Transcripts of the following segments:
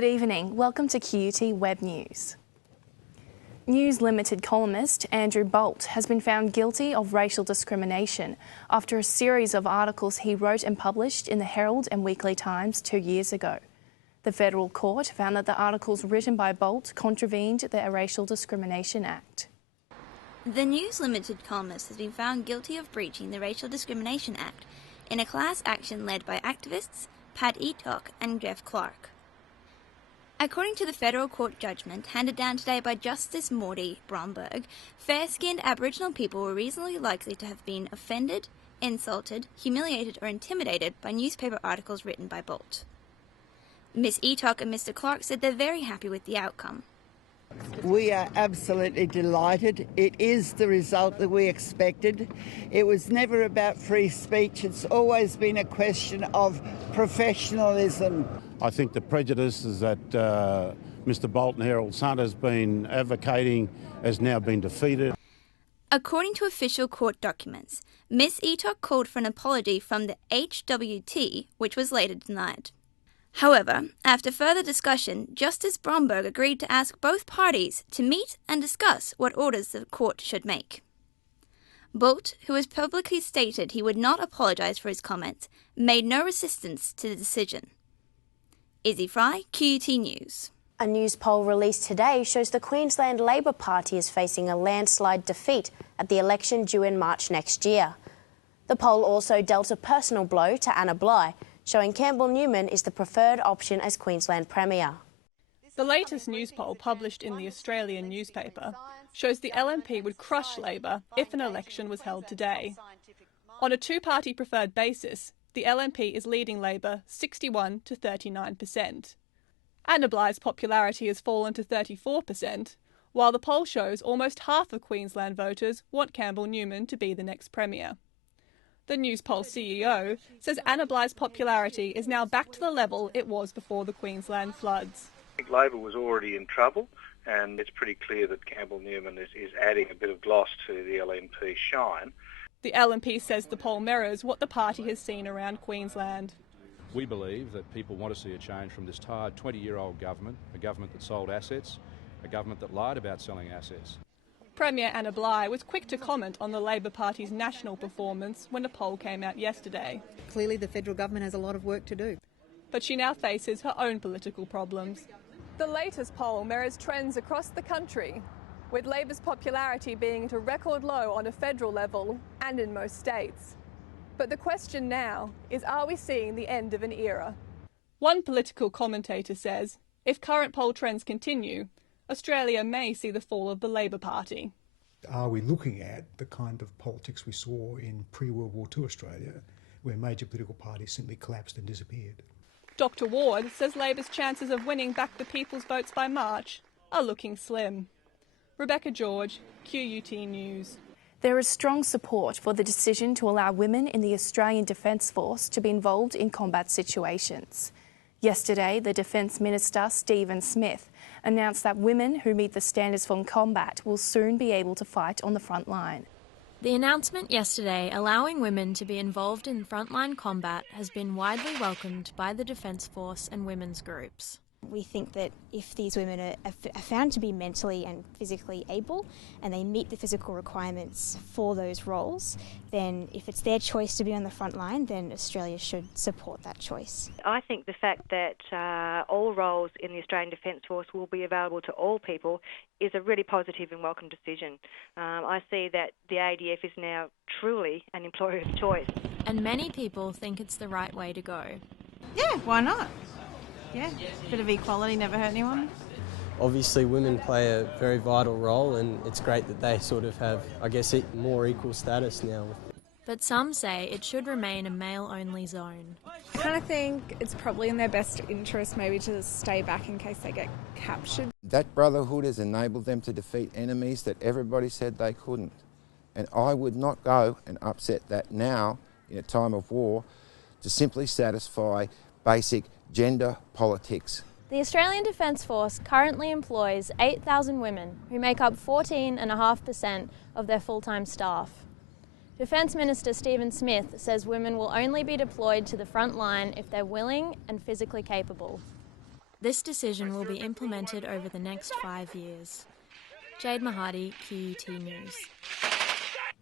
Good evening. Welcome to QUT Web News. News Limited columnist Andrew Bolt has been found guilty of racial discrimination after a series of articles he wrote and published in the Herald and Weekly Times 2 years ago. The federal court found that the articles written by Bolt contravened the Racial Discrimination Act. The News Limited columnist has been found guilty of breaching the Racial Discrimination Act in a class action led by activists Pat Eatock and Jeff Clark. According to the federal court judgment handed down today by Justice Morty Bromberg, fair-skinned Aboriginal people were reasonably likely to have been offended, insulted, humiliated or intimidated by newspaper articles written by Bolt. Ms. Eatock and Mr. Clark said they're very happy with the outcome. We are absolutely delighted. It is the result that we expected. It was never about free speech. It's always been a question of professionalism. I think the prejudices that Mr. Bolt and Herald Sun has been advocating has now been defeated. According to official court documents, Ms. Eatock called for an apology from the HWT, which was later denied. However, after further discussion, Justice Bromberg agreed to ask both parties to meet and discuss what orders the court should make. Bolt, who has publicly stated he would not apologise for his comments, made no resistance to the decision. Izzy Fry, QUT News. A news poll released today shows the Queensland Labor Party is facing a landslide defeat at the election due in March next year. The poll also dealt a personal blow to Anna Bligh, showing Campbell Newman is the preferred option as Queensland Premier. The latest news poll published in the Australian newspaper shows the LNP would crush Labor if an election was held today. On a two-party preferred basis, the LNP is leading Labor 61 to 39%. Anna Bligh's popularity has fallen to 34%, while the poll shows almost half of Queensland voters want Campbell Newman to be the next Premier. The NewsPoll CEO says Anna Bligh's popularity is now back to the level it was before the Queensland floods. I think Labor was already in trouble, and it's pretty clear that Campbell Newman is adding a bit of gloss to the LNP shine. The LNP says the poll mirrors what the party has seen around Queensland. We believe that people want to see a change from this tired 20-year-old government, a government that sold assets, a government that lied about selling assets. Premier Anna Bligh was quick to comment on the Labor Party's national performance when the poll came out yesterday. Clearly the federal government has a lot of work to do. But she now faces her own political problems. The latest poll mirrors trends across the country, with Labor's popularity being at a record low on a federal level and in most states. But the question now is, are we seeing the end of an era? One political commentator says, if current poll trends continue, Australia may see the fall of the Labor Party. Are we looking at the kind of politics we saw in pre-World War II Australia, where major political parties simply collapsed and disappeared? Dr Ward says Labor's chances of winning back the people's votes by March are looking slim. Rebecca George, QUT News. There is strong support for the decision to allow women in the Australian Defence Force to be involved in combat situations. Yesterday, the Defence Minister, Stephen Smith, announced that women who meet the standards for combat will soon be able to fight on the front line. The announcement yesterday allowing women to be involved in frontline combat has been widely welcomed by the Defence Force and women's groups. We think that if these women are found to be mentally and physically able and they meet the physical requirements for those roles, then if it's their choice to be on the front line, then Australia should support that choice. I think the fact that all roles in the Australian Defence Force will be available to all people is a really positive and welcome decision. I see that the ADF is now truly an employer of choice. And many people think it's the right way to go. Yeah, why not? Yeah, a bit of equality never hurt anyone. Obviously women play a very vital role and it's great that they sort of have, I guess, more equal status now. But some say it should remain a male-only zone. I kind of think it's probably in their best interest maybe to stay back in case they get captured. That brotherhood has enabled them to defeat enemies that everybody said they couldn't. And I would not go and upset that now in a time of war to simply satisfy basic gender politics. The Australian Defence Force currently employs 8,000 women who make up 14.5% of their full-time staff. Defence Minister Stephen Smith says women will only be deployed to the front line if they're willing and physically capable. This decision will be implemented over the next 5 years. Jade Mahadi, QUT News.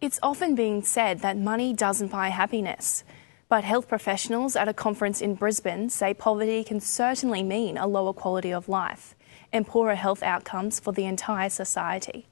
It's often been said that money doesn't buy happiness, but health professionals at a conference in Brisbane say poverty can certainly mean a lower quality of life and poorer health outcomes for the entire society.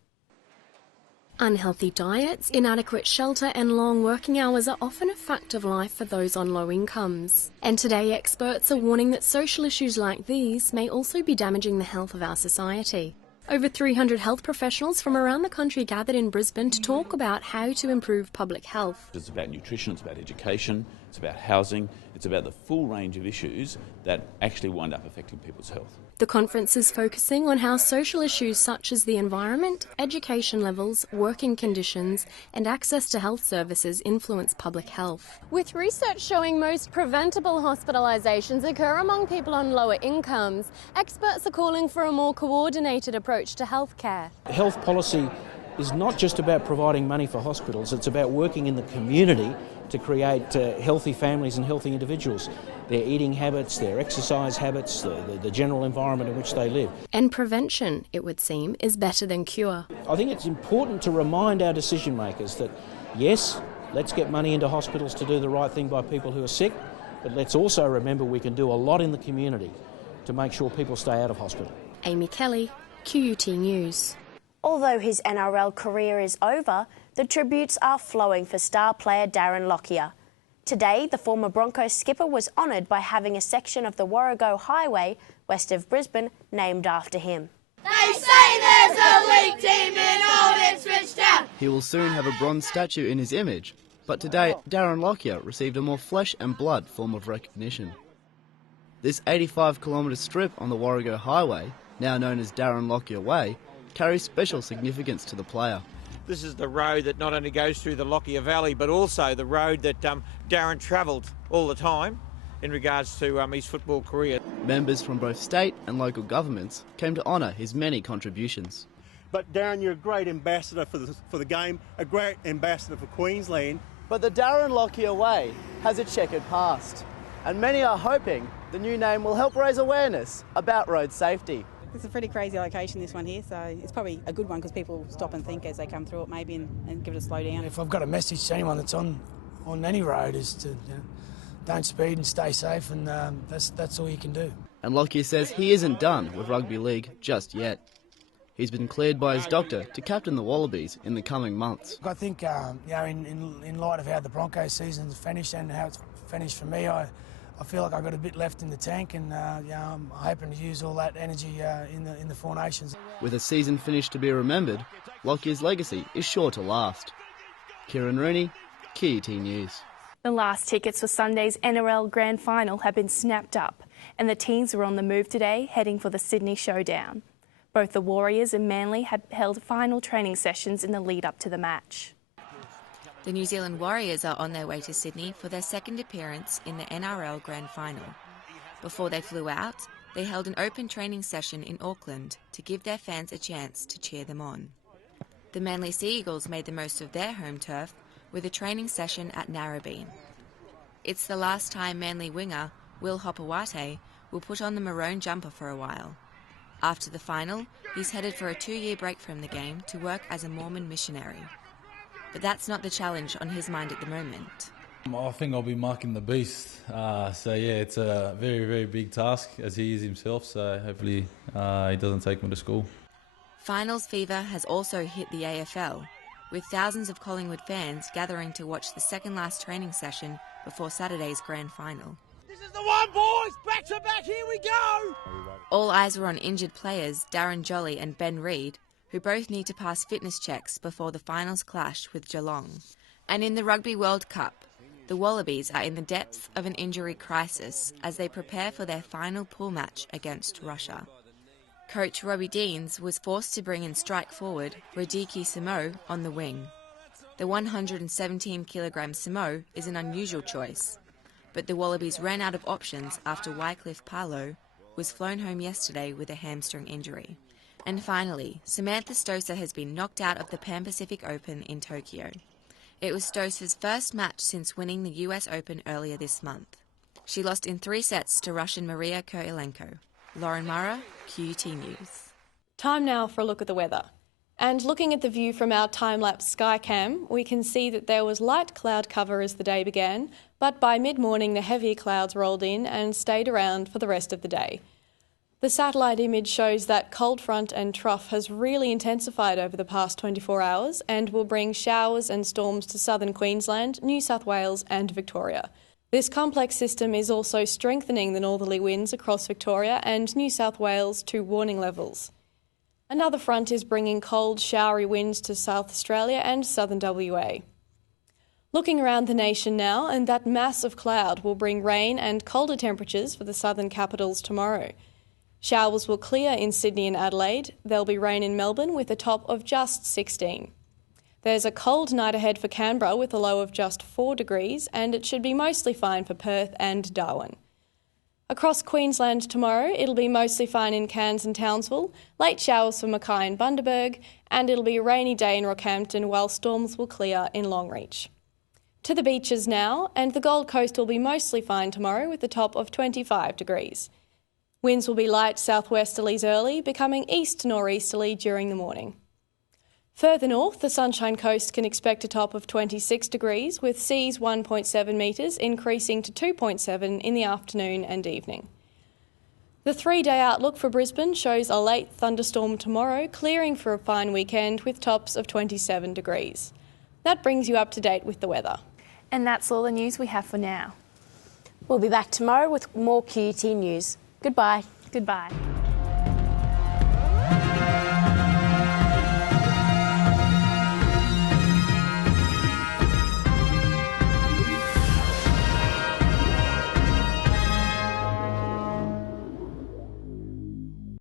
Unhealthy diets, inadequate shelter and long working hours are often a fact of life for those on low incomes. And today experts are warning that social issues like these may also be damaging the health of our society. Over 300 health professionals from around the country gathered in Brisbane to talk about how to improve public health. It's about nutrition, it's about education, it's about housing, it's about the full range of issues that actually wind up affecting people's health. The conference is focusing on how social issues such as the environment, education levels, working conditions and access to health services influence public health. With research showing most preventable hospitalisations occur among people on lower incomes, experts are calling for a more coordinated approach to healthcare. Health policy is not just about providing money for hospitals, it's about working in the community to create healthy families and healthy individuals. Their eating habits, their exercise habits, the general environment in which they live. And prevention, it would seem, is better than cure. I think it's important to remind our decision makers that, yes, let's get money into hospitals to do the right thing by people who are sick, but let's also remember we can do a lot in the community to make sure people stay out of hospital. Amy Kelly, QUT News. Although his NRL career is over, the tributes are flowing for star player Darren Lockyer. Today, the former Broncos skipper was honoured by having a section of the Warrego Highway, west of Brisbane, named after him. They say there's a league team in Old Ipswich Town. He will soon have a bronze statue in his image, but today Darren Lockyer received a more flesh and blood form of recognition. This 85-kilometre strip on the Warrego Highway, now known as Darren Lockyer Way, carries special significance to the player. This is the road that not only goes through the Lockyer Valley, but also the road that Darren travelled all the time in regards to his football career. Members from both state and local governments came to honour his many contributions. But Darren, you're a great ambassador for the game, a great ambassador for Queensland. But the Darren Lockyer Way has a checkered past, and many are hoping the new name will help raise awareness about road safety. It's a pretty crazy location, this one here, so it's probably a good one because people stop and think as they come through it maybe and give it a slow down. If I've got a message to anyone that's on any road is to don't speed and stay safe, and that's all you can do. And Lockyer says he isn't done with rugby league just yet. He's been cleared by his doctor to captain the Wallabies in the coming months. I think in light of how the Broncos season's finished and how it's finished for me, I feel like I've got a bit left in the tank, and I'm hoping to use all that energy in the Four Nations. With a season finish to be remembered, Lockyer's legacy is sure to last. Kieran Rooney, QUT News. The last tickets for Sunday's NRL Grand Final have been snapped up, and the teams were on the move today, heading for the Sydney showdown. Both the Warriors and Manly had held final training sessions in the lead-up to the match. The New Zealand Warriors are on their way to Sydney for their second appearance in the NRL Grand Final. Before they flew out, they held an open training session in Auckland to give their fans a chance to cheer them on. The Manly Sea Eagles made the most of their home turf with a training session at Narrabeen. It's the last time Manly winger Will Hopewate will put on the maroon jumper for a while. After the final, he's headed for a 2-year break from the game to work as a Mormon missionary. But that's not the challenge on his mind at the moment. I think I'll be marking the beast. It's a very, very big task, as he is himself, so hopefully he doesn't take me to school. Finals fever has also hit the AFL, with thousands of Collingwood fans gathering to watch the second-last training session before Saturday's grand final. This is the one, boys! Back to back, here we go! All eyes were on injured players Darren Jolly and Ben Reid, who both need to pass fitness checks before the finals clash with Geelong. And in the Rugby World Cup, the Wallabies are in the depths of an injury crisis as they prepare for their final pool match against Russia. Coach Robbie Deans was forced to bring in strike forward Radiki Samo on the wing. The 117-kilogram Samo is an unusual choice, but the Wallabies ran out of options after Wycliffe Parlow was flown home yesterday with a hamstring injury. And finally, Samantha Stosur has been knocked out of the Pan Pacific Open in Tokyo. It was Stosur's first match since winning the US Open earlier this month. She lost in 3 sets to Russian Maria Kirilenko. Lauren Murrah, QUT News. Time now for a look at the weather. And looking at the view from our time-lapse Skycam, we can see that there was light cloud cover as the day began, but by mid-morning the heavier clouds rolled in and stayed around for the rest of the day. The satellite image shows that cold front and trough has really intensified over the past 24 hours and will bring showers and storms to southern Queensland, New South Wales and Victoria. This complex system is also strengthening the northerly winds across Victoria and New South Wales to warning levels. Another front is bringing cold, showery winds to South Australia and southern WA. Looking around the nation now, and that mass of cloud will bring rain and colder temperatures for the southern capitals tomorrow. Showers will clear in Sydney and Adelaide. There'll be rain in Melbourne with a top of just 16. There's a cold night ahead for Canberra with a low of just 4 degrees, and it should be mostly fine for Perth and Darwin. Across Queensland tomorrow, it'll be mostly fine in Cairns and Townsville, late showers for Mackay and Bundaberg, and it'll be a rainy day in Rockhampton while storms will clear in Longreach. To the beaches now, and the Gold Coast will be mostly fine tomorrow with a top of 25 degrees. Winds will be light southwesterlies early, becoming east-nor'easterly during the morning. Further north, the Sunshine Coast can expect a top of 26 degrees, with seas 1.7 metres increasing to 2.7 in the afternoon and evening. The 3-day outlook for Brisbane shows a late thunderstorm tomorrow, clearing for a fine weekend with tops of 27 degrees. That brings you up to date with the weather. And that's all the news we have for now. We'll be back tomorrow with more QUT news. Goodbye. Goodbye.